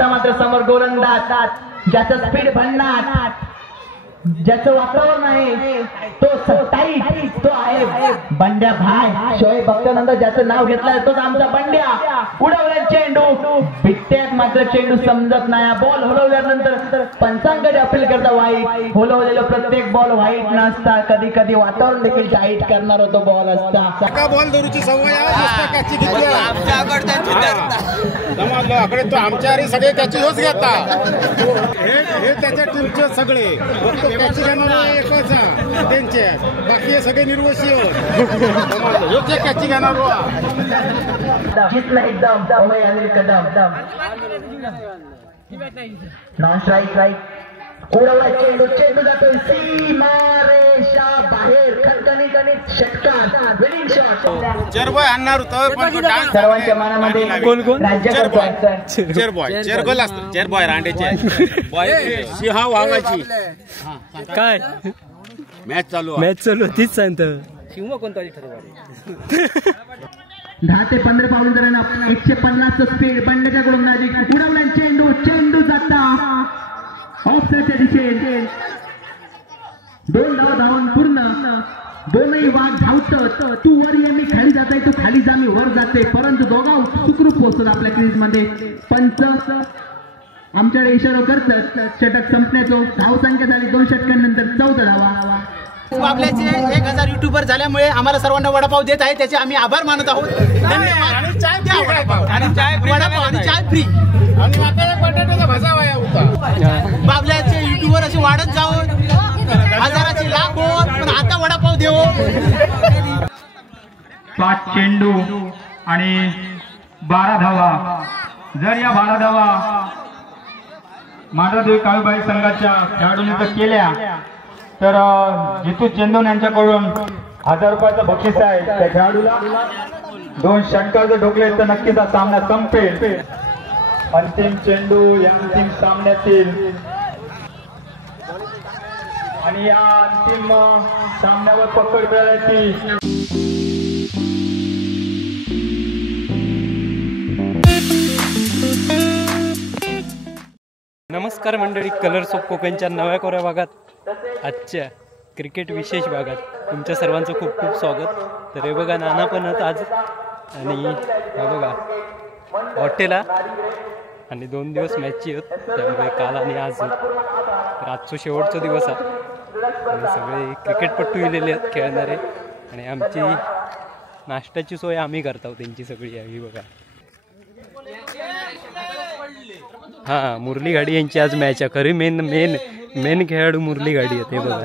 आता मात्र समोर गोलंदाज ज्याचं स्पीड भन्नाट, ज्याचं वातावरण आहे तो टाईट, तो आहे बंड्या भाई. शोएब बघतानंतर ज्याचं नाव घेतलंय तोच आमचा बंड्या. उडवला चेंडू, बिट्ट्यात मात्र चेंडू समजत नाही. बॉल हलवल्यानंतर पंचांकडे अपील करता वाईट. हलवलेलं प्रत्येक बॉल वाईट नसता, कधी कधी वातावरण देखील टाईट करणार तो बॉल असता. बॉल धरूची सवय आमच्याकडे तो आमच्या सगळे त्याची होच घेता. हे त्याच्या टीमचे सगळे कॅची घेणार एकच त्यांचे, बाकी हे सगळे निर्वशी योग्य कॅची घेणार. एकदम कदम नॉन स्ट्राईक राईट. उडवला चेंडू, चेंडू जातोय सीमारेषा बाहेर. खणखणीत षटकार, विनिंग शॉट. चेरबॉय आणणार होतं सर्वांच्या मनामध्ये राज्य चेरबॉय, चेरगोल असतो. चेरबॉय रांडेचे सिंहा वाघाची काय मॅच चालू तीच सांगतो. 10 ते 15 पाऊल दरम्यान 150 स्पीड बंड्याच्या गोलंदाजी. उडवला चेंडू, चेंडू जाता ऑफसाईडच्या दिशेने. 2 धावून पूर्ण. दोनही वाघ धावत. तू वर ये मी खाली जाते, तू खाली जा मी वर जाते, परंतु दोघा सुखरूप पोहोचत आपल्या क्रीज मध्ये. पंच आमच्याकडे इशारा करतात. षटक संपण्याचो. धावसंख्या झाली 2 षटकांनंतर 14 धावा. आपल्याचे 1000 युट्यूबर झाल्यामुळे आम्हाला सर्वांना वडापाव देत आहे, त्याचे आम्ही आभार मानत आहोत. धन्यवाद. आणि चाय फ्री. आणि बटाट्याचा भजा वाया होता. बाबल्याचे युट्यूबर असे वाढत जाऊन हजाराचे लाख होत, पण आता वडापाव देऊ. 5 चेंडू आणि 12 धावा. जर या 12 धावा माधवदेवी काळूबाई संघाच्या खेळाडूंनी जर केल्या तर जितू चेंदून यांच्याकडून 1000 रुपयाचं बक्षीस आहे. त्या खेळाडूला 2 षटकार जर ठोकले तर नक्कीच हा सामना संपेल. अंतिम चेंडू या अंतिम सामन्यातील आणि या अंतिम सामन्यावर पकड मिळाल्याची नमस्कार मंडळी, कलर्स ऑफ कोकणच्या नव्या कोऱ्या भागात आजच्या क्रिकेट विशेष भागात तुमच्या सर्वांचं खूप खूप स्वागत. तर हे बघा नाना पण आज आणि हा बघा हॉटेला आणि 2 दिवस मॅचची होत, त्यामुळे काल आणि आज होत. तर आजचा शेवटचा दिवस आहे आणि सगळे क्रिकेटपट्टू इलेले आहेत खेळणारे आणि आमची नाश्त्याची सोय आम्ही करतो त्यांची सगळी आहे. बघा हां, मुरली गाडी यांची आज मॅच आहे. खरी मेन खेळाडू मुरली गाडी आहे. ते बघा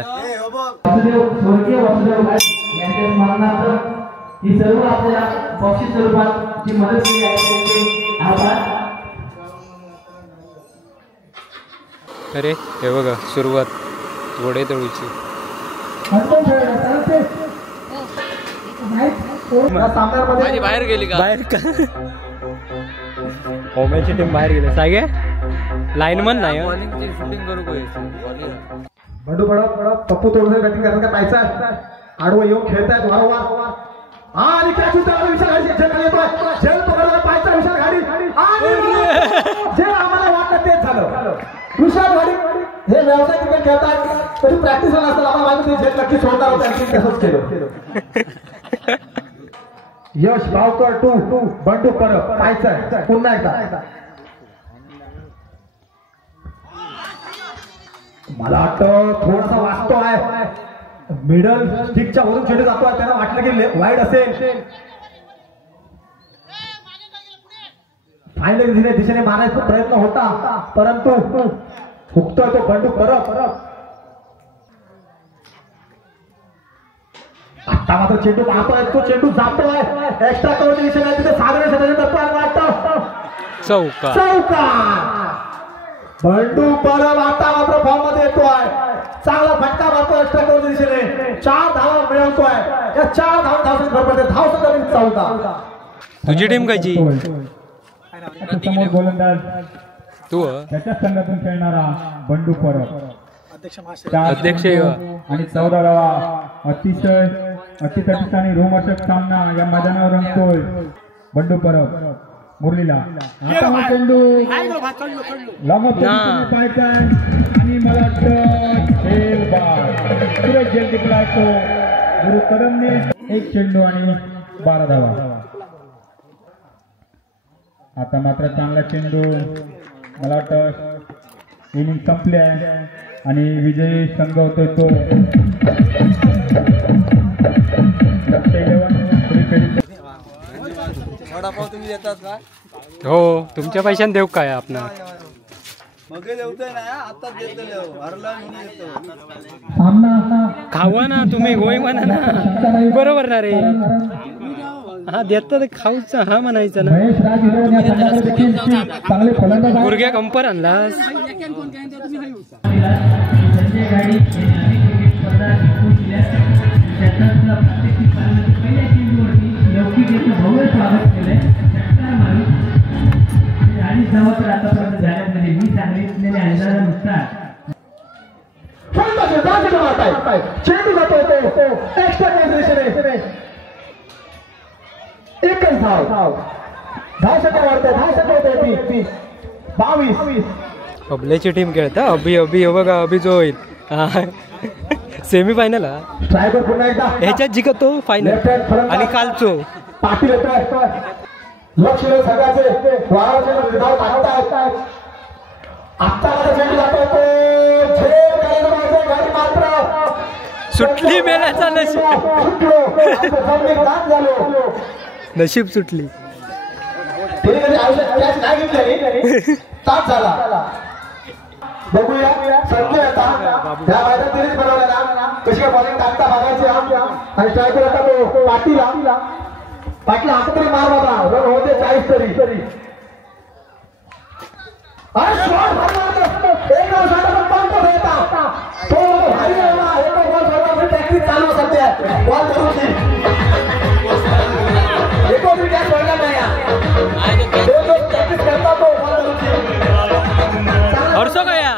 अरे हे बघा सुरुवात घोडे तळूची. बाहेर गेली का? बाहेर का होम्याची टीम बाहेर गेली. सागे लाईनमन नाही शूटिंग करू बंडू पडत पप्पू तोडून बॅटिंग करायला पाहिजे. आडवं येऊन खेळतायत वारंवार आणि कॅच उतरला. विशाल गाडी जे आम्हाला वाटतं तेच झालं. विशाल गाडी हे व्यवसाय क्रिकेट खेळतात तरी प्रॅक्टिस होणार असतं. आम्हाला माहिती जे नक्की सोडणार होतं तसंच केलं. यश भावकर 2 बंडू परब पाहायचं पुन्हा एकदा. मला वाटतं थोडासा वाचतो आहे. मिडल स्टिकच्या वरून चेंडू जातो आहे, त्यांना वाटलं की वाईड असेल. फायनल दिशेने मारायचा प्रयत्न होता, परंतु हुकतोय तो बंडू परब. आता मात्र चेंडू पाहतोय, तो चेंडू जातोय एक्स्ट्रा कव्हरच्या दिशेने. तिथे सागरे चौका. बंडू परब आता मात्र फॉर्म मध्ये येतोय. चांगला फटका मारतो एक्स्ट्रा कव्हरच्या दिशेने. 4 धावा मिळवतोय. या 4 धावांसाठी भरपडते. धाव 14. तुझी टीम कायची? समोर गोलंदाज तू त्याच्या संघातून खेळणारा बंडू परब. अध्यक्ष आणि 14 धावा. अतिशय अतिप्रतिष्ठानी रोमहर्षक सामना या मैदानावर रंगतोय. बंडू परब मुरलीला आता हा चेंडू लॉंग ऑफ आणि मला वाटतं खेळ बाद सुरेश जेल जिंकला तो गुरु कदमने 1 चेंडू आणि 12 धावा. आता मात्र चांगला चेंडू मला वाटतं इनिंग संपली आहे आणि विजयी संघ होतोय तो वडापाव तुम्ही देतात का? हो तुमच्या पैशाने देऊ काय आपण मग देवतोय ना आता देतो हरला म्हणून देतो. खावा ना तुम्ही होय म्हणा ना बरोबर ना रे. हा देतात खाऊच हा म्हणायचं ना. गुडघ्या कंपर आणलास चेंडू जातो एक्स्ट्रा कंडिशन एकच धाव 10 सेकंद वाढते 10 सेकंद होते 22. अबलेची टीम खेळत अभि अभि बघा अभि जो होईल सेमी फायनल ड्रायव्हर पुन्हा एकदा ह्याच्यात जिंकतो फायनल आणि कालचो पाटील येतोय लक्ष सगळ्याचे वाराचे धाव टाकताय. आता चेंडू जातो गाडी मात्र सुटली मेलाचा नशीब सुटली. ताप झाला बघूया संजय आता ह्या मैदान तिरीच बनवला कशी काय बॉलिंग टाकता बघायचे आणि स्ट्रायकर आता तो पाटील आता तरी मार बाबा रन होते 40 तरी चालू सध्या बॉल धरून हर्षो गया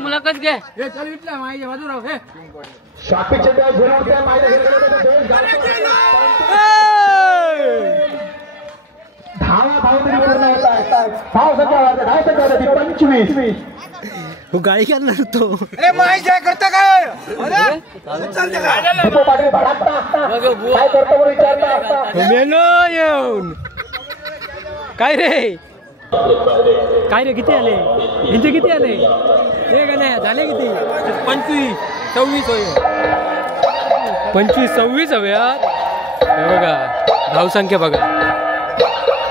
मुलाखत घे शॉपिंगचे गाडी करणार तो करता काय येऊन काय रे किती आले हिंचे किती आले हे का नाही झाले किती 25-26 हव्यात. हे बघा धावसंख्या बघा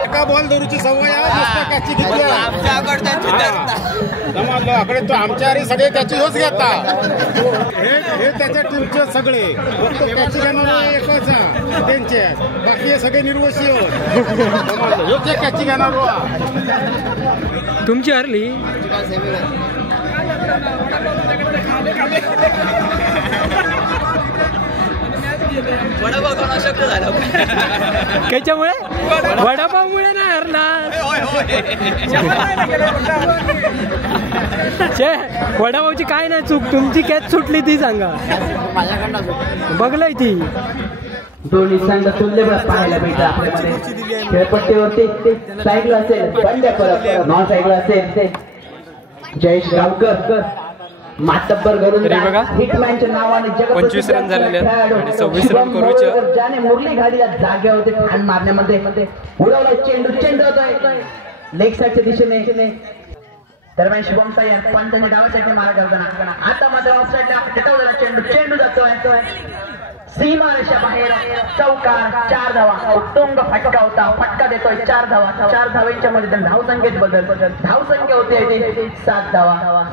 एका बॉल धरूची सवय कॅची घेतली समजलो आकडे तो आमच्या आरी सगळे कॅची होच घेता हे त्याच्या टीमचे सगळे फक्त कॅची घेणार एकच त्यांचे बाकी हे सगळे निर्वशी होत योग्य कॅची घेणार तुमची हरली त्याच्यामुळे वडापावमुळे नाही हरणार वडापावची काय नाही चूक तुमची कॅच सुटली ती सांगा बघलाय ती दोन्ही संघ तुल्यबळ पाहायला भेटला आपल्यामध्ये खेळपट्टीवरती साईडला असेल बंड्या परत नॉन साईडला असेल जयेश गावकर मातब्बर घरून हिटमॅनच्या नावाने 25 रन झालेले आणि 26 रन करूचे ज्याने मुरली गाडीला जागे होते ठाण मारण्यामध्ये उडवला चेंडू होतोय लेग साईडच्या दिशेने दरम्यान शुभम साई पंचांच्या डावासाठी मारा करताना आता मात्र ऑफ साईडला चेंडू जातोय सीमा रेषा बाहेर चौकार 4 धावा उत्तुंग फटका होता फटका देतोय 4 धावा 4 धावांच्या मध्ये धावसंख्येत बदल धावसंख्या होते 7 धावा.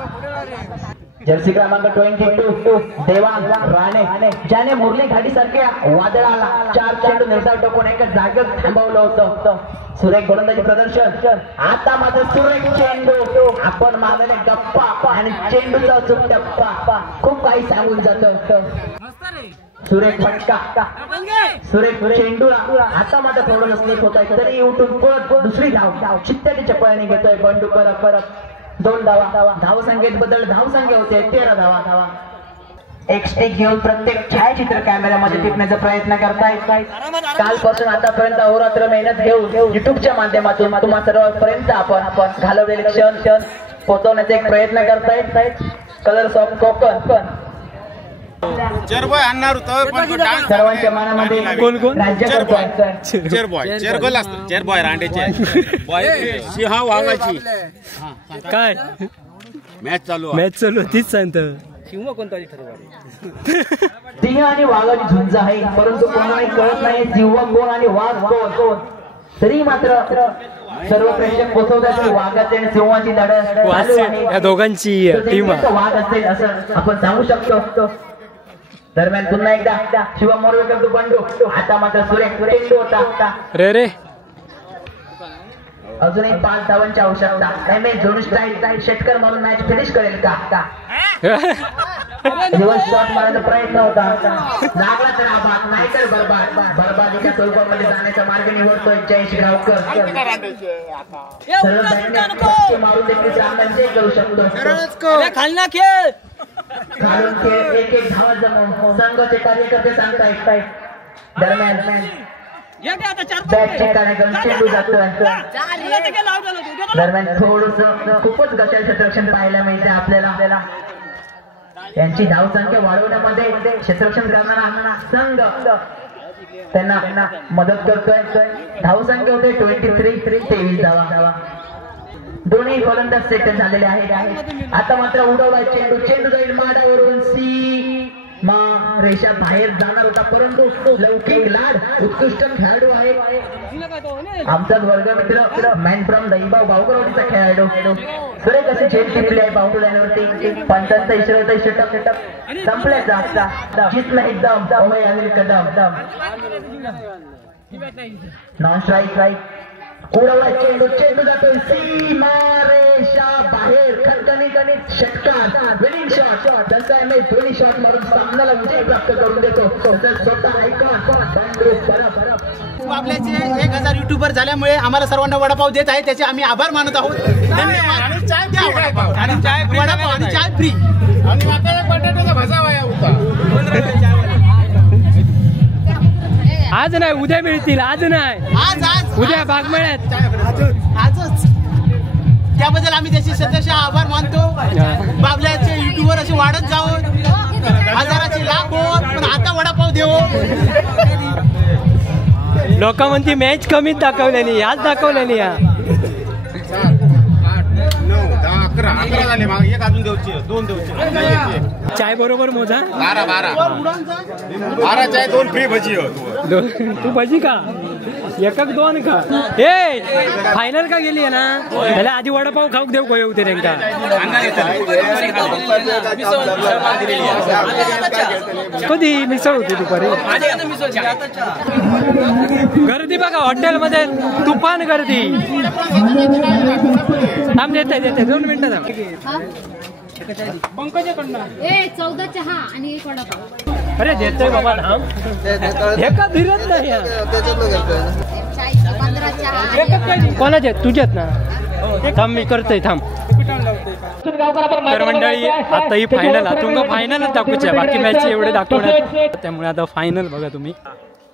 जर्सी क्रमांक 22 देवांग राणे ज्याने मुरली घाडी सारख्या वादळाला 4 चेंडू निर्धाव टाकून एका जागेवर थांबवलं होतं. सुरेख गोलंदाजी प्रदर्शन आता मात्र सुरेख चेंडू आपण मारलेले गप्पा आणि चेंडूचा चुक टप्पा खूप काही सांगून जातं. सुरेख फटका, सुरेख चेंडूला आता मात्र थोडं स्लिप होत आहे तरी उठून परत दुसरी धाव चित्त्याच्या चपळाने घेतोय बंडू. परत 2 धावा. धाव संख्येत बदल, धाव संख्या होते 13 धावा. एक स्टिक घेऊन प्रत्येक छायाचित्र कॅमेऱ्यामध्ये टिपण्याचा प्रयत्न करतायत. कालपासून आतापर्यंत अहोरात्र मेहनत घेऊन युट्यूबच्या माध्यमातून तुम्हा सर्वांपर्यंत आपण घालवलेले क्षण पोहोचवण्याचा एक प्रयत्न करतायत. कलर्स ऑफ कोकण चेरबॉय आणणार होतं पण तो डान्स सर्वांच्या मनामध्ये राज्य करतोय. चेरगोल असतो चेरबॉय रांडेचे बॉय सिंहा वाघाची काय मॅच चालू तीच सांगतं. सिंह आणि वाघाची झुंज आहे परंतु कोणालाही कळत नाही सिंह कोण आणि वाघ कोण. तरी मात्र सर्व प्रेक्षक पोहोचवतात की वाघाची आणि सिंहाची लढत या दोघांची टीम वाघ असेल असं आपण सांगू शकतो. दरम्यान पुन्हा एकदा शिवा मोरवेकर तो बंडू. आता मात्र सुरेख चेंडू होता रे अजूनही 5 धावांची आवश्यकता. झोन स्ट्राईक षटकर मारून मॅच फिनिश करेल का? दिवस शॉट मारण्याचा प्रयत्न होता लागला तर आभात नाही तर बरबादीच्या स्वरूपामध्ये जाण्याचा मार्ग निवडतोय जयेश गावकर. सर्व बॅटने मारून देखील सामना जय करू शकतो. खालून खेळ एक धावा जमवून संघाचे कार्यकर्ते सांगतायत. दरम्यान बॅटचे कार्यक्रम चेंडू जातोय. दरम्यान थोडस खूपच गशाल क्षेत्ररक्षण पाहायला मिळते आपल्याला. यांची धावसंख्या वाढवण्यामध्ये क्षेत्ररक्षण करणारा संघ त्यांना मदत करतोय. धावसंख्या होते 23 धावा. दोन्ही फलंदाज सेट झालेले आहेत. आता मात्र उडवला चेंडू जाईल माडावरून सीमा रेषा बाहेर जाणार होता परंतु लौकिक लाड उत्कृष्ट खेळाडू आहे आमचा वर्गमित्र मॅन फ्रॉम दहीबाव बावकरवाडीचा खेळाडू. सुरेख असे झेल टिपले आहे बाउंड्री लाईनवरती. पंचांचा इशारा होता षटक संपल्याचा जितला एकदम अनिल कदम नॉन स्ट्राईक. उडवला चेंडू जातोय सीमा रेषा बाहेर. खणखणीत षटकार विनिंग शॉट. दोन्ही शॉट मारून सामन्याला विजय प्राप्त करून देतो स्वतः आपल्याचे 1000 युट्यूबर झाल्यामुळे आम्हाला सर्वांना वडापाव देत आहे त्याचे आम्ही आभार मानत आहोत. धन्यवाद. आणि चाय वडापाव आणि चाय फ्री. आणि आता बटाट्याचा भजा होता. आज नाही उद्या मिळतील. आज नाही आज उद्या बागमेळ्यात आजच. त्याबद्दल आम्ही त्याचे शतशः आभार मानतो. बाबल्याचे युट्यूबर असे वाढत जावं हजाराचे लाख होत पण आता वडापाव देवो. लोक म्हणती मॅच कमीच दाखवलेली आज दाखवलेली. 11 झाले एक अजून देऊची 2 देऊची. चाय बरोबर मोजा 12 चाय 2 फ्री भजी. तू भजी का 1-2 का? ए फायनल का गेली आहे ना त्याला आधी वडापाव खाऊक देऊ का येऊ ते त्यांना कधी मिसळ होती दुपारी. गर्दी बघा हॉटेलमध्ये तुफान गर्दी. थांब देते 2 मिनिटं थांब. 14 चहा आणि 1 वडापाव. अरे देतोय बाबा थांब. हे का धीरच नाही 15 चहा. कोणाचे तुझ्यात ना थांब मी करतोय थांब. तर मंडळी आता ही फायनल तुमका फायनलच दाखवूच्या बाकी मॅच एवढे दाखवण्यात त्यामुळे आता फायनल बघा तुम्ही.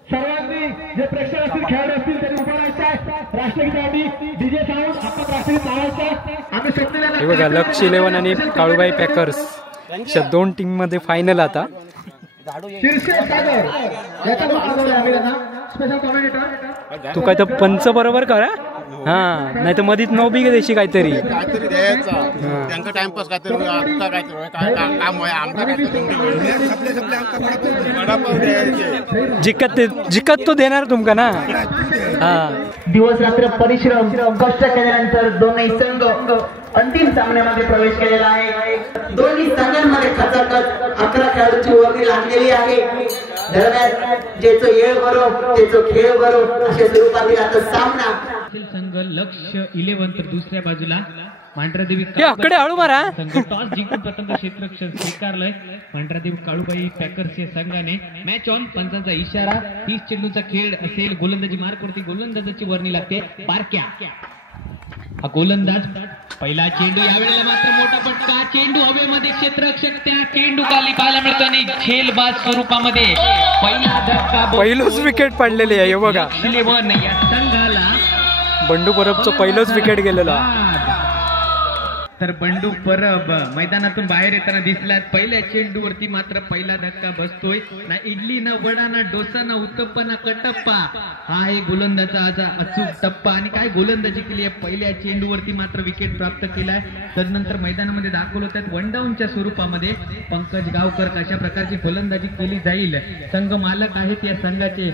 सर्वांनी जे प्रेक्षक असतील खेळाडू असतील त्यांनी उभं राहायचं. राष्ट्रगीतासाठी डीजे साऊंड आपण राष्ट्रगीत लावायचं. आम्ही स्वप्नीला हे बघा लक्ष 11 आणि काळूबाई पॅकर्स अशा 2 टीम मध्ये फायनल. आता तू काय तर पंच बरोबर करा नाही तर मधीत नो बी देशी काहीतरी त्यांचा टाइमपास जिकत तो देणार तुमका ना. दिवस रात्र परिश्रम कष्ट केल्यानंतर दोन्ही संघ अंतिम सामन्यामध्ये प्रवेश केलेला आहे. दोन्ही संघांमध्ये खचाखच 11 खेळाडूंची वर्दी लागलेली आहे. दरम्यान ज्याचं येळ बरो त्याचं खेळ बरो अशा स्वरूपातील आता सामना. संघ लक्ष 11 तर दुसऱ्या बाजूला मांढरादेवी अकडे हळू मारा. टॉस जिंकून प्रथम क्षेत्ररक्षण स्वीकारलंय मांढरादेवी काळूबाई पॅकर्सच्या संघाने. मॅच ऑन, पंचांचा इशारा. 30 चेंडूचा खेळ असेल. गोलंदाजी मार्कवरती गोलंदाजाची वर्णी लागते. बारक्या हा गोलंदाज. पहिला चेंडू, यावेळेला मात्र मोठा फटका. चेंडू हवेमध्ये, क्षेत्ररक्षक त्या चेंडू खाली पाहायला मिळतो आणि झेलबाज स्वरूपामध्ये पहिला धक्का. पहिलंच विकेट पडलेली आहे बघा. 11 या संघाला. बंडू परबचं पहिलंच विकेट गेलेलं. तर बंडू परब मैदानातून बाहेर येताना दिसला. पहिल्या चेंडूवरती मात्र पहिला धक्का बसतोय. ना इडली, ना वडा, ना डोसा, ना उत्तप्पा, ना कटप्पा. हा आहे गोलंदाजाचा अचूक टप्पा. आणि काय गोलंदाजी केली आहे. पहिल्या चेंडूवरती मात्र विकेट प्राप्त केलाय. तदनंतर मैदानामध्ये दाखल होत आहेत 1 डाऊनच्या स्वरूपामध्ये पंकज गावकर. कशा प्रकारची गोलंदाजी केली जाईल. संघ मालक आहेत या संघाचे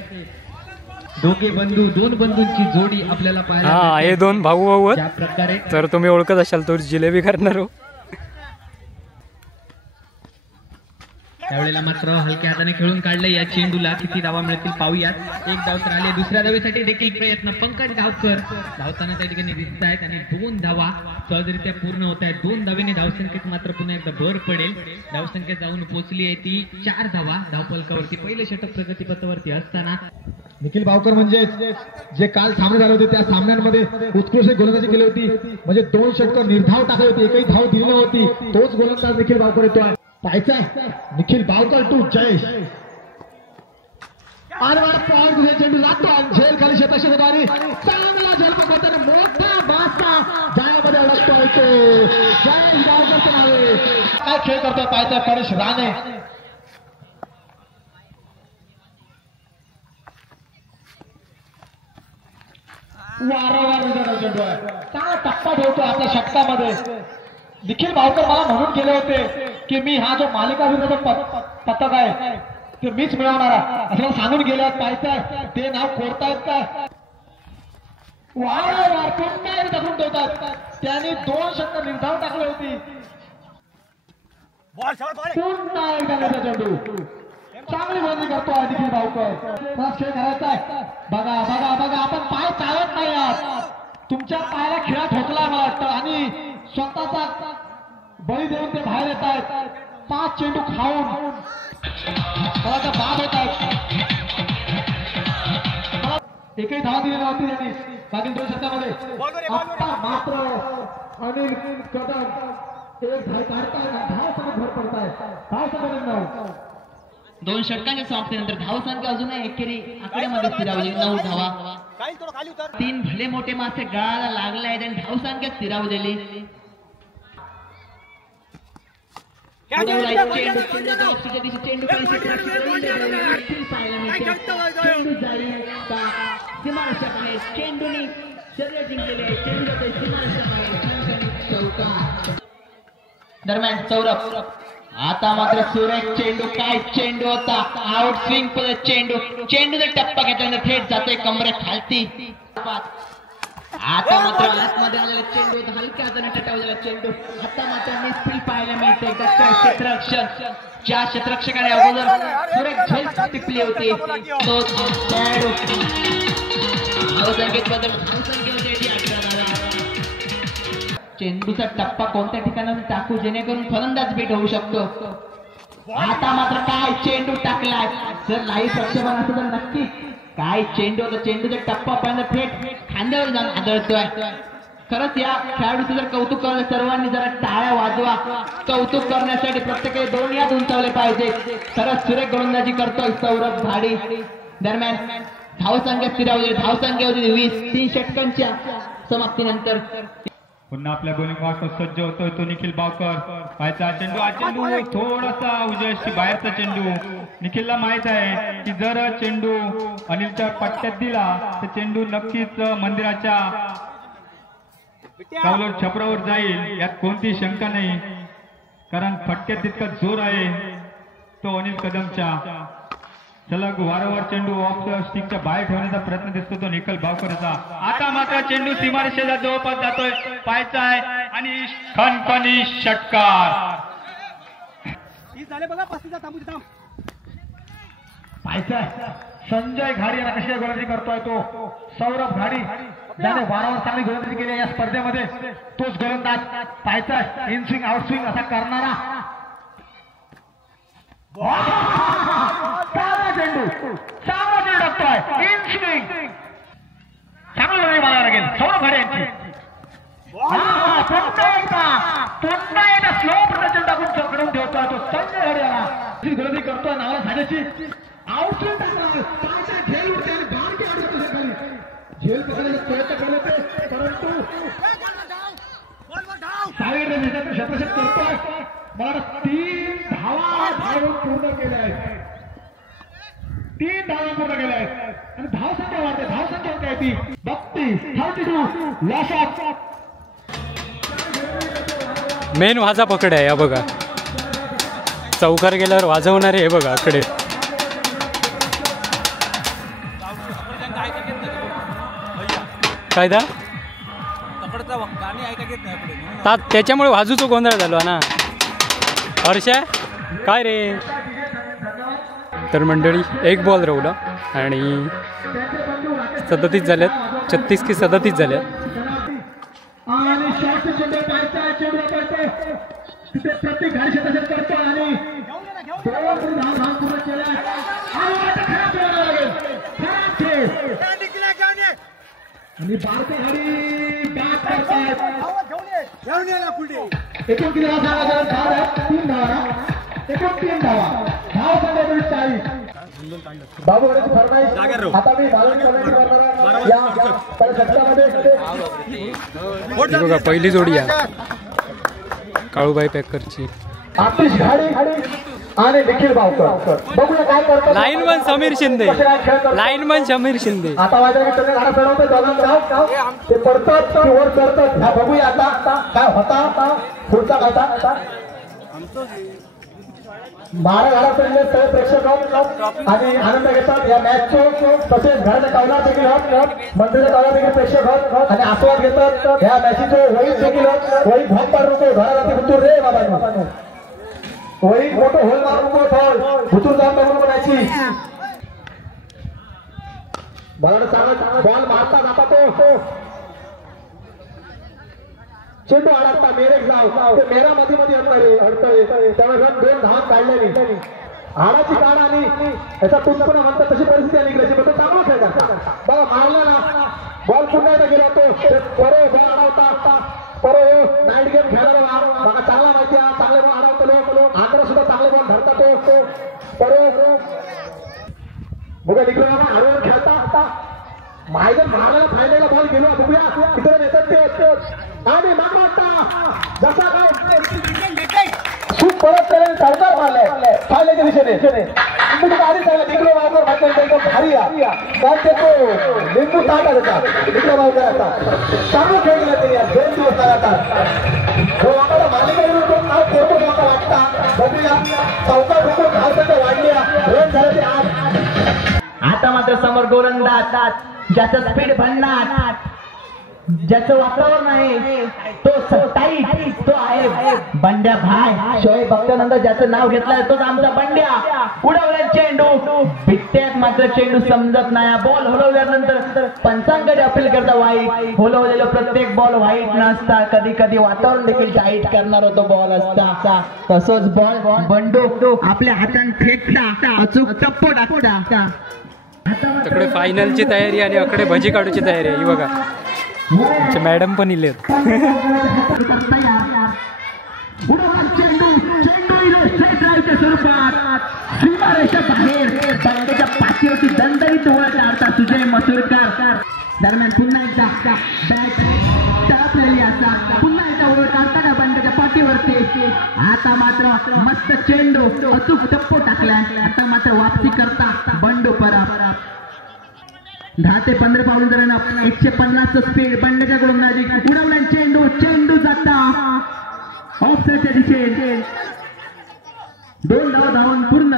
दोघे बंधू. 2 बंधूंची जोडी आपल्याला पाहायला. हा, हे 2 भाऊ आहेत. ज्या प्रकारे तर तुम्ही ओळखत असाल तर जिलेबी करणार हो. त्यावेळेला मात्र हलक्या हाताने खेळून काढले. या चेंडूला किती धावा मिळतील पाहूयात. 1 धाव तर आले. दुसऱ्या धावेसाठी देखील प्रयत्न. पंकज गावकर धावताना त्या ठिकाणी दिसत आहेत आणि 2 धावा सहजरित्या पूर्ण होत आहेत. 2 धावेने धावसंख्येत मात्र पुन्हा एकदा भर पडेल. धावसंख्या जाऊन पोहोचली आहे ती 4 धावा धावफलकावरती. पहिलं षटक प्रगतीपथावरती असताना निखिल भावकर म्हणजे जे काल सामने झाले होते त्या सामन्यांमध्ये उत्कृष्ट गोलंदाजी केली होती. म्हणजे 2 षटक निर्धाव टाकले होते. एकही धाव दिली नव्हती. तोच गोलंदाज निखिल भावकर येतोय. पाहायचा निखिल भावकर टू जयेश. चेंडू लागतो. झेल खाली शेताशेदारी. चांगला झेल पकडताना मोठा बासा जाळ्यामध्ये अडकतोय तो. जयेश भावकरच्या नावे काय खेळ करतोय. पाहायचा परेश राणे. वारंवार चेंडू आहे. काय टप्पा ठेवतो आपल्या षटकामध्ये. निखिल भावकर मला म्हणून गेले होते की मी हा जो मालिका विरुद्ध पथक आहे ते मीच मिळवणार असं मला सांगून गेले. पाहायचंय ते नाव कोरतायत काय. वारंवार पुन्हा टाकून ठेवतात. त्याने 2 षटक निर्धाव टाकली होती. पुन्हा एकदा चेंडू. चांगली बंदी करतोय निखिल भावकर. खेळ करायचा आहे. बघा बघा बघा, आपण पाय चालत नाही आहात. तुमच्या पायाला खेळा ठोकला मला वाटतं आणि स्वतःचा बळी देऊन ते बाहेर येत आहेत. 5 चेंडू खाऊन मला बाद होत आहेत. एकही धावा दिली नव्हती त्यांनी मागील 2 षटकामध्ये. आता मात्र अनिल कदम एक धाव काढताय. धाव भर पडताय. धाव समोर 2 षटकांच्या समाप्तीनंतर धावसंख्या अजून एकेरी आकड्यामध्ये स्थिरावली. 9 धावा. 3 भले मोठे मासे गळाला लागले आहेत आणि धावसंख्या स्थिरावलेली. चेंडूनी शर्यत जिंकलेली. दरम्यान सौरभ. आता मात्र सुरेख चेंडू. काय चेंडू होता. आउट स्विंग पद्धत चेंडू. चेंडूचा टप्पा घेतल्यानंतर थेट जातोय कमरे खालती. आता मात्र आतमध्ये आलेला चेंडू होता. हलक्या हाताने टटावलेला चेंडू. आता मात्र निस्फिल पाहायला मिळते. क्षेत्ररक्षक ज्या क्षेत्ररक्षकाने अगोदर सुरेख झेल टिपली होती तो चेंडू धावसंख्येत बदल. धावसंख्येसाठी 18 धावा. चेंडूचा टप्पा कोणत्या ठिकाणी टाकू जेणेकरून फलंदाज बीट होऊ शकतो. आता मात्र काय चेंडू टाकलाय. जर लाईव्ह प्रक्षेपण असतं तर नक्की काय चेंडू होता. चेंडूचा टप्पा पर्यंत थेट खांद्यावर जाऊन आदळतोय. खरंच या खेळाडूचं जर कौतुक करायला सर्वांनी जरा टाळ्या वाजवा. कौतुक करण्यासाठी प्रत्येकाने 2 हात उंचावले पाहिजे. खरंच सुरेख गोलंदाजी करतोय सौरभ भाडी. दरम्यान धावसंख्या स्थिरावली. धावसंख्या होती 20. 3 षटकांच्या समाप्तीनंतर पुन्हा आपल्या बॉलिंग बॉक्सवर सज्ज होतोय तो निखिल भावकर. पाहायचा चेंडू. हा चेंडू थोडासा उजव्या बाहेरचा चेंडू. निखिलला माहित आहे की जर चेंडू अनिलच्या पट्ट्यात दिला तर चेंडू नक्कीच मंदिराच्या कौलर छपरावर जाईल. यात कोणती शंका नाही. कारण फटक्यात तितका जोर आहे तो अनिल कदमच्या. सलग वारंवार चेंडू ऑफ स्टिकच्या बाहेर ठेवण्याचा प्रयत्न दिसतो तो निखिल भावकरचा. आता मात्र चेंडू सीमारेषेच्या जवळपास जातोय. पाहायचा आहे आणि खणखणी षटकार. पाहायचा संजय घाडी याला कशी गोलंदाजी करतोय तो सौरभ घाडी ज्याने वारंवार चांगली गोलंदाजी केली या स्पर्धेमध्ये तोच गोलंदाज पाहायचा इन स्विंग आउट स्विंग असा करणारा चांगला चेंडू टाकतोय इन स्विंग चांगलं गोलंदाजी मारावं लागेल सौरभ घाडी यांची पुन्हा एकदा स्लो प्रदर्शन टाकून चौकडून ठेवतोय तो संजय घाडी याला गोलंदाजी करतोय नावाला झाल्याची आउटस्विंग झेलवरती आणि बारकी आउट खाली झेल पकडण्याचा प्रयत्न केले ते परंतु साईड नेण्याचा शतशत करतोय मला 3 धावा पूर्ण केल्या आहेत 3 धावा पूर्ण केल्या आहेत आणि धावसंख्या वाढते धावसंख्या काय ती 32 लॉस ऑफ मेन वाजा पकड आहे. बघा चौकार गेल्यावर वाजवणारे हे बघा आकडे. काय त्याच्यामुळे वाजूचा गोंधळ झालो ना हर्षा काय रे. तर मंडळी एक बॉल राहुला आणि 37 झाल्यात 36 की 37 झाल्यात. प्रत्येक घाडी शतक करतो आणि आणि भारतीय घाडी बॅट करतात एकूण किती धावा झाला 3 धावा एकूण 3 धावा धाव संख्या 40. बाबू घाडीची फरमाईश आता मी बालन कमेंट करणारा या षटकामध्ये बघा पहिली जोडी आहे काळूबाई पॅकरची. आतिश घाडी आणि निखिल भावकर बघूया काय करतो. लाईनमन समीर शिंदे लाईनमन समीर शिंदे आता माझ्या मित्राने गाडा चढवतोय दोघांना ते पडतात की वर चढतात ह्या बघूया आता काय होता पुढचा घाटा 12 गाडा चढले सगळे प्रेक्षक आणि आनंद घेतात या मॅचचे तसेच घराच्या कौलात देखील मंदिराच्या कौलात देखील प्रेक्षक आणि आस्वाद घेतात या मॅचीचे वहीत देखील वही भोग पाडून घराला भुतूर रे बाबा वही मोठं होल मारून भुतूर जाऊन बघून म्हणायची बरं सांगत बॉल मारता जाता तो चेंडू अडकता मेरे जाव ते मेरा मध्ये अडतोय त्यामुळे रन 2 धाव काढलेली हाडाची काढ आणि याचा तुमपणा म्हणतात तशी परिस्थिती आली इकडे तो चांगला खेळ करता बघा मारला ना बॉल पुन्हा एकदा गेला तो परो बॉल अडवता परो नाईट गेम खेळायला बघा चांगला माहिती आहे चांगले बॉल अडवतो लोक आंध्र सुद्धा चांगले बॉल धरता तो परो बघा निघून हळूहळू खेळता माहिती मारायला फायद्याला बॉल गेलो बघूया तिकडे येतात ते आणि मागता जसा काय खूप परत करेल सरकार मारलाय फायद्याच्या दिशेने गाडी चालला निघलो वावकर माहिती एकदम भारी कारण ते तो लिंबू टाका त्याचा निघलो वावकर आता चांगलं खेळ गेला तरी 2 दिवस लगातार हो आम्हाला मालिकेवर नाव कोर्ट मोठा वाटता बघूया चौका ठोकून धावसंख्या वाढल्या रन झाले ते 8. आता मात्र समोर गोलंदाज ज्याचं स्पीड भन्नाट ज्याचं वातावरण आहे तो सत्ताई तो आहे बंड्या भाई शोएब अख्तरनंतर ज्याचं नाव घेतलंय तोच आमचा बंड्या. उडवला चेंडू भित्त्यात मात्र चेंडू समजत नाही. बॉल हलवल्यानंतर पंचांकडे अपील करता वाईट हलवलेला प्रत्येक बॉल वाईट नसता कधी कधी वातावरण देखील टाईट करणार तो बॉल असता तसंच बॉल बंडू आपल्या हाताने फेकता अचूक टप्पो टाकता. तिकडे फायनलची तयारी आणि अकडे भजी काढूची तयारी आहे बघा मॅडम पण इले स्वरूपात पाठीवरती दंडही डोळा काढतात सुजय मसुरकर. दरम्यान पुन्हा एकदा बॅट टळपलेली असतात पुन्हा एकदा ओव्हर काढता का बंड्याच्या पाठीवरती. आता मात्र मस्त चेंडू अचूक टप्पो टाकलाय. आता मात्र वापसी करता बंडू परत 10 ते 15 पाऊल दरम्यान 150 स्पीड बंड्याच्याकडून नजीक उडवला चेंडू जाता ऑफसाईडच्या दिशेने 2 धावा धावून पूर्ण.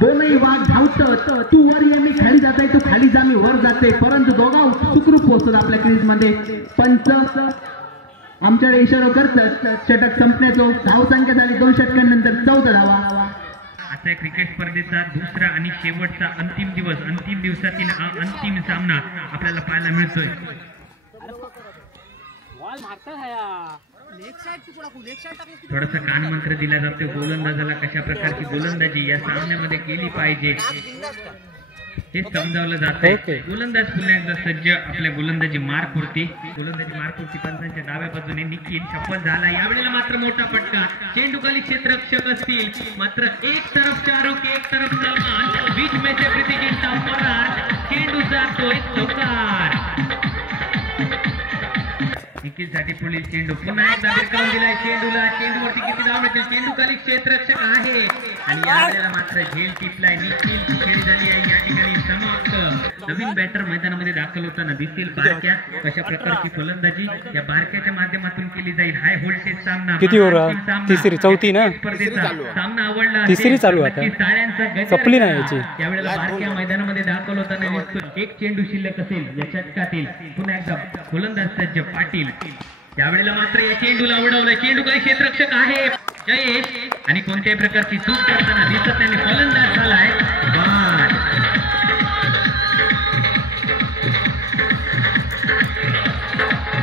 दोनही वाघ धावतात तू वर ये मी खाली जाते तू खाली जा मी वर जाते परंतु दोघा सुखरूप पोहोचतात आपल्या क्रीज मध्ये. पंच आमच्याकडे इशारा करतात षटक संपण्याचं. धावसंख्या झाली 2 षटकांनंतर 14 धावा. आजच्या क्रिकेट स्पर्धेचा दुसरा आणि शेवटचा अंतिम दिवस, अंतिम दिवसातील अंतिम सामना आपल्याला पाहायला मिळतोय. थोडासा कानमंत्र दिला जातो गोलंदाजाला कशा प्रकारची गोलंदाजी या सामन्यामध्ये केली पाहिजे हे समजावलं जातंय. गोलंदाज पुन्हा एकदा सज्ज आपल्या गोलंदाजी मार्कवरती. पंचांच्या डाव्या बाजूने निखिल सफल झाला. यावेळेला मात्र मोठा फटका. चेंडू खाली क्षेत्ररक्षक असतील मात्र एक तरफ शाहरुख एक तरफ सलमान, बीच में से प्रीती जिंटा फरार. चेंडू जातोय चौकार. निखिलसाठी पुढील चेंडू पुन्हा एकदा भिरकावून दिलाय चेंडूला. चेंडूवरती किती धाव मिळतील. चेंडू खाली क्षेत्ररक्षक आहे आणि यावेळेला मात्र झेल टिपलाय. निखिलची खेळी झाली आहे या ठिकाणी समाप्त. नवीन बॅटर मैदानामध्ये दाखल होताना दिसतील. बारक्या कशा प्रकारची फलंदाजी या बारक्याच्या माध्यमातून केली जाईल. हाय व्होल्टेज सामना. किती ओव्हर? तिसरी चौथी ना? स्पर्धेचा सामना आवडला. तिसरी चालू आता. संपली नाही याची. यावेळेला बारक्या मैदानामध्ये दाखल होताना दिसतो. एक चेंडू शिल्लक असेल या षटकातील. पुन्हा एकदा गोलंदाज सज्ज पाटील. त्यावेळेला मात्र या चेंडूला उडवलं. चेंडू काही क्षेत्ररक्षक आहे जयेश आणि कोणत्याही प्रकारची चूक करताना दिसत नाही. फलंदाज झालाय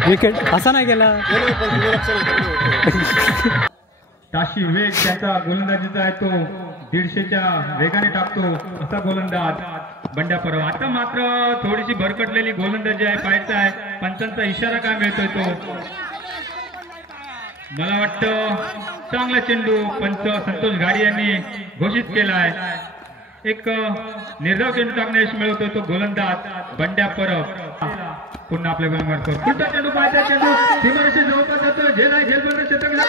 विकेट असा नाही गेला. ताशी वेग त्याचा गोलंदाजीचा आहे तो 150च्या वेगाने टाकतो असा गोलंदाज बंड्या परवा. आता मात्र थोडीशी भरकटलेली गोलंदाजी आहे. पाहायचा आहे पंचांचा इशारा काय मिळतोय तो. मला वाटतं चांगला चेंडू पंच संतोष घाडी यांनी घोषित केलाय. एक निर्धाव चेंडू टाकण्यास मिळवतोय तो गोलंदाज बंड्या परब. पुन्हा आपल्या गोलंदाज पुढचा चेंडू पाहायचा. चेंडू सीमारेषे जवळपास जातो. झेल आहे झेलबंद क्षेत्राला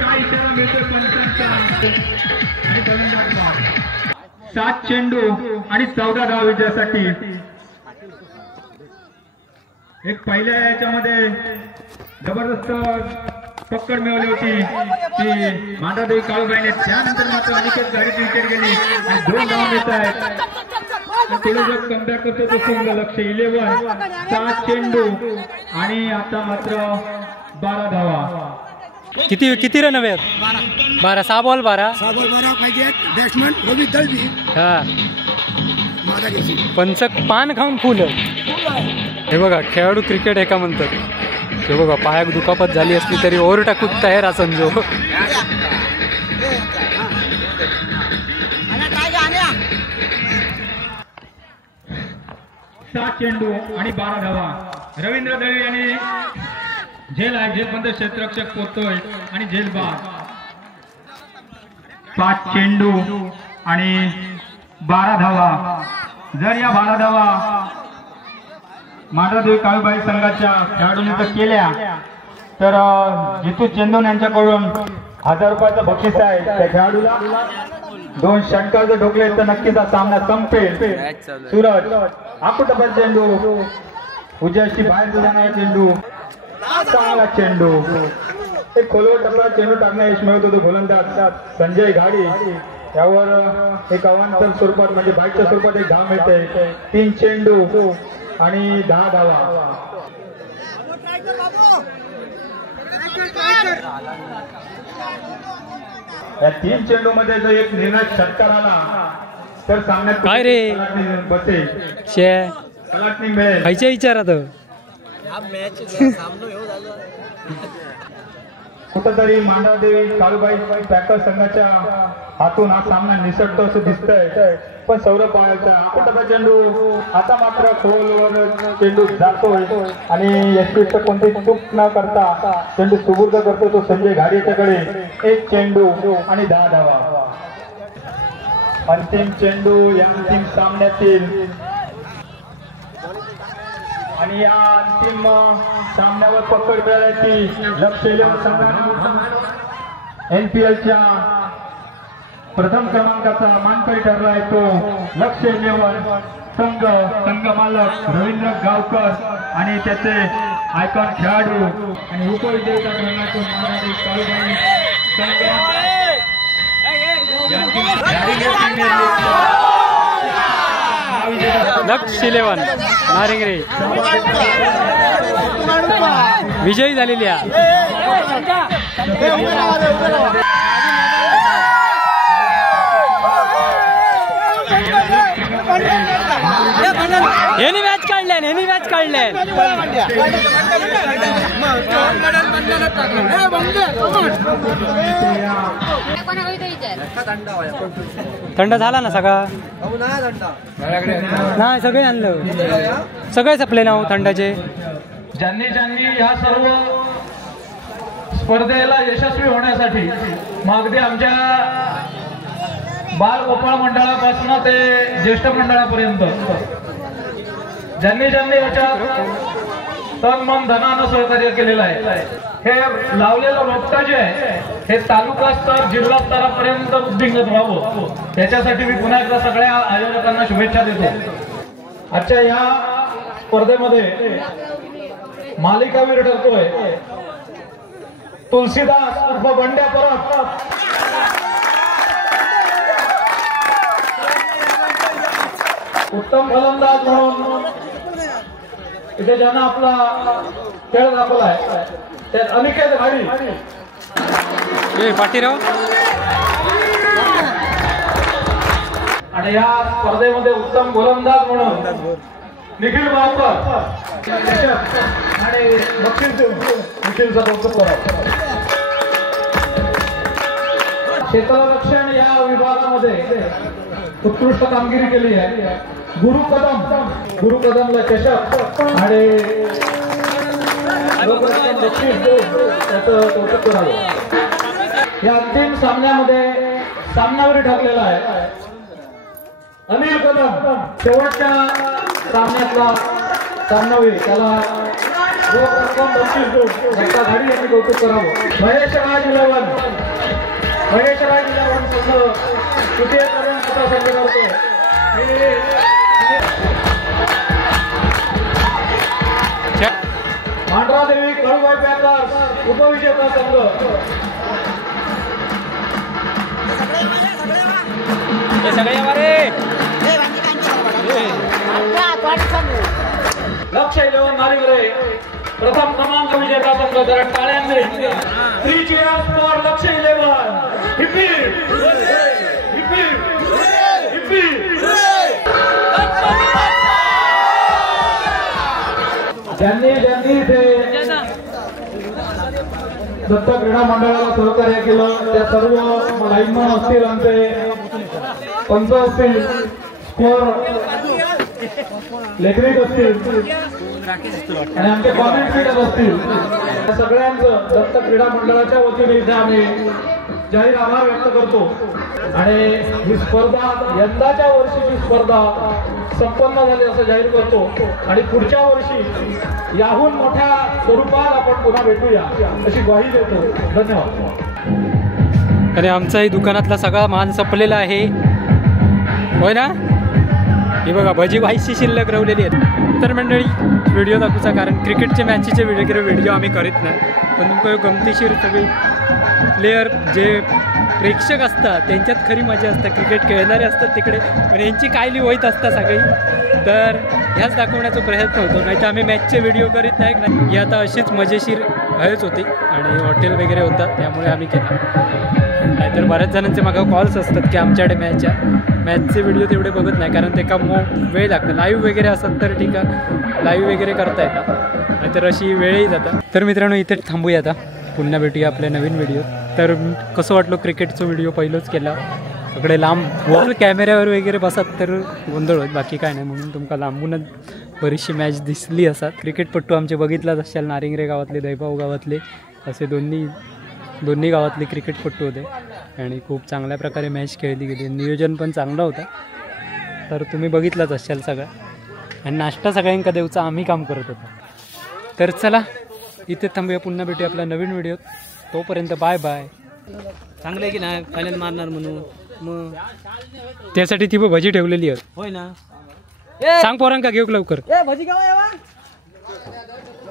काय इशारा मिळतोय पंचांचा आणि गोलंदाज 7 चेंडू आणि 14 धावा विजयासाठी. एक पहिल्या याच्यामध्ये जबरदस्त पकड मिळवली होती ती मांढरदेवी काळूबाईने. त्यानंतर मात्र अनिकेत घाडीची विकेट गेली आणि 2 धावा मिळत आहेत. पुढे जर कमबॅक करतो तो संघ लक्ष 11 7 चेंडू आणि आता मात्र 12 धावा. किती रन हवे? 12. 6 बॉल 12 पाहिजे. बॅट्समन रोहित दळवी. हा पंच पान खाऊन फुल. हे बघा खेळाडू क्रिकेट एका म्हणतात. हे बघा पायात दुखापत झाली असली तरी ओव्हर टाकून तयार असन जो. 7 चेंडू आणि 12 धावा. रवींद्र दळवी यांनी झेल आहे झेलबंद क्षेत्ररक्षक पोहोचतोय आणि झेल बाद. 5 चेंडू आणि 12 धावा. जर या 12 धावा मांढरदेवी काळूबाई संघाच्या खेळाडूंनी तर केल्या तर जितू चेंदोन यांच्याकडून 1000 रुपयाचं बक्षीस आहे. त्या खेळाडूला 2 षटकार जर ठोकले तर नक्कीच हा सामना संपेल. सूरज आकुटपा चेंडू उजयशी बाहेर जाणारा चेंडू. चांगला चेंडू. एक खोलवर टप्पा चेंडू टाकण्या यश मिळत होतो गोलंदाज संजय घाडी. यावर एक अवांतर स्वरूपात म्हणजे बाईकच्या स्वरूपात एक धाव मिळते. 3 चेंडू आणि 10 धावा. या 3 चेंडू मध्ये जर एक निर्णायक षटकार आला तर सामन्यात काय रे बसेल. कलाटणी मिळेल. खायच्या विचारात कुठंतरी मांढरदेवी काळूबाई पॅकर संघाच्या हातून हा सामना निसटतो असं दिसतंय. पण सौरभ पायाचा आकुटपा चेंडू आता मात्र खोलवर चेंडू जातोय आणि यशस्वी कोणतीही चूक न करता चेंडू सुपूर्द करतो तो संजय घाडी याच्याकडे. 1 चेंडू आणि 10 धावा. अंतिम चेंडू या अंतिम सामन्यातील आणि या अंतिम सामन्यावर पकड मिळाल्याची लक्ष NPLच्या प्रथम क्रमांकाचा मानकरी ठरला आहे तो लक्ष 11 संघ मालक रवींद्र गावकर आणि त्याचे आयकॉन खेळाडू आणि उपविजेता क्रमांकातून काळूबाई संघ लक्ष 11 नारिंगरे विजयी झालेली आहे. यांनी मॅच काढले थंड झाला ना सगळा नाही सगळे आणलं सगळे सपले ना थंडाचे. ज्यांनी या सर्व स्पर्धेला यशस्वी होण्यासाठी अगदी आमच्या बाल गोपाळ मंडळापासून ते ज्येष्ठ मंडळापर्यंत ज्यांनी याच्यात तन मन धनानं सहकार्य केलेलं आहे. हे लावलेलं रोपटं जे आहे हे तालुका स्तर जिल्हा स्तरापर्यंत उद्दिंगत व्हावं त्याच्यासाठी मी पुन्हा एकदा सगळ्या आयोजकांना शुभेच्छा देतो. आजच्या या स्पर्धेमध्ये मालिकावीर ठरतोय तुलसीदास उर्फ बंड्या परब. उत्तम फलंदाज म्हणून इथे ज्यांना आपला खेळ दाखवलाय त्यात अनिकेत भाडी पाटीराव आणि या स्पर्धेमध्ये उत्तम गोलंदाज म्हणून निखिल बावकर आणि निखिलचा कौतुक करा. क्षेत्ररक्षण या विभागामध्ये उत्कृष्ट कामगिरी केली आहे. गुरु कदमला चषक आणि कौतुक करावं. या अंतिम सामन्यामध्ये सामनावीर ठरलेला आहे अनिल कदम. शेवटच्या सामन्यातला सामनावीर त्याला घाडी यांनी कौतुक करावं. महेश राज 11 संघ तृतीयकरण संघ करतो. मांढरादेवी कळूबाई पॅकर्स उपविजेता संघ. लक्ष 11 नारिंगरे प्रथम क्रमांक विजेता संघ. जरा टाळ्यांनी 3 cheers for लक्ष 11. Hippie hippie hippie. ज्यांनी इथे दत्त क्रीडा मंडळाला सहकार्य केलं त्या सर्व लाईनमन असतील आमचे पंच असतील स्कोर लेखनिक असतील आणि आमचे कॉमेंट रीडर असतील या सगळ्यांचं दत्त क्रीडा मंडळाच्या वतीने इथे आम्ही जाहीर आभार व्यक्त करतो. आणि ही स्पर्धा यंदाच्या वर्षीची स्पर्धा संपन्न झाली असं जाहीर करतो आणि पुढच्या वर्षी याहून मोठ्या स्वरूपात आपण पुन्हा भेटूया अशी ग्वाही देतो. धन्यवाद. आणि आमचाही दुकानातला सगळा मान संपलेला आहे होय ना. हे बघा भजी व्हायची शिल्लक रवलेली आहेत. तर मंडळी व्हिडिओ दाखवूचा कारण क्रिकेटचे मॅचचे व्हिडिओ आम्ही करीत नाही पण तुमचं गमतीशीर सगळी प्लेयर जे प्रेक्षक असतात त्यांच्यात खरी मजा असते. क्रिकेट खेळणारे असतात तिकडे पण यांची कायली होईत असतात सगळी. तर ह्याच दाखवण्याचा प्रयत्न होतो. नाही तर आम्ही मॅचचे व्हिडिओ करीत नाही ही आता अशीच मजेशीर हयच होती आणि हॉटेल वगैरे होतं त्यामुळे आम्ही केला. नाहीतर बऱ्याच जणांचे मागं कॉल्स असतात की आमच्याकडे मॅचचे व्हिडिओ तेवढे बघत नाही कारण ते का वेळ लागतं. लाईव्ह वगैरे असतात तर ठीक आहे लाईव्ह वगैरे करता येतात नाहीतर अशी वेळही जातात. तर मित्रांनो इथे थांबूया आता पुन्हा भेटूया आपल्या नवीन व्हिडिओ. तर कसं वाटलं क्रिकेटचा व्हिडिओ पहिलंच केला सगळे लांब वर कॅमेऱ्यावर वगैरे बसत तर गोंधळ होत बाकी काय नाही म्हणून तुमका लांबूनच बरीचशी मॅच दिसली असतात. क्रिकेटपट्टू आमचे बघितलाच असाल नारिंगरे गावातले दैपाव गावातले असे दोन्ही गावातले क्रिकेटपट्टू होते आणि खूप चांगल्या प्रकारे मॅच खेळली गेली. नियोजन पण चांगलं होतं तर तुम्ही बघितलंच असाल सगळं. आणि नाश्ता सगळ्यांका देऊचा आम्ही काम करत होतो. तर चला इथे थांबूया पुन्हा भेटूया आपल्या नवीन व्हिडिओत. तोपर्यंत बाय बाय. चांगलं आहे की नाही फायनल मारणार म्हणून मग त्यासाठी ती भजी ठेवलेली आहे होय ना. सांग पोरांका घेऊ लवकर भजी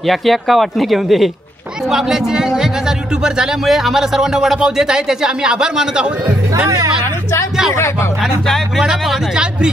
याक का वाटणे घेऊन दे. आपल्याचे 1000 युट्यूबर झाल्यामुळे आम्हाला सर्वांना वडापाव देत आहे त्याचे आम्ही आभार मानत आहोत. धन्यवाद. आणि चाय फ्री.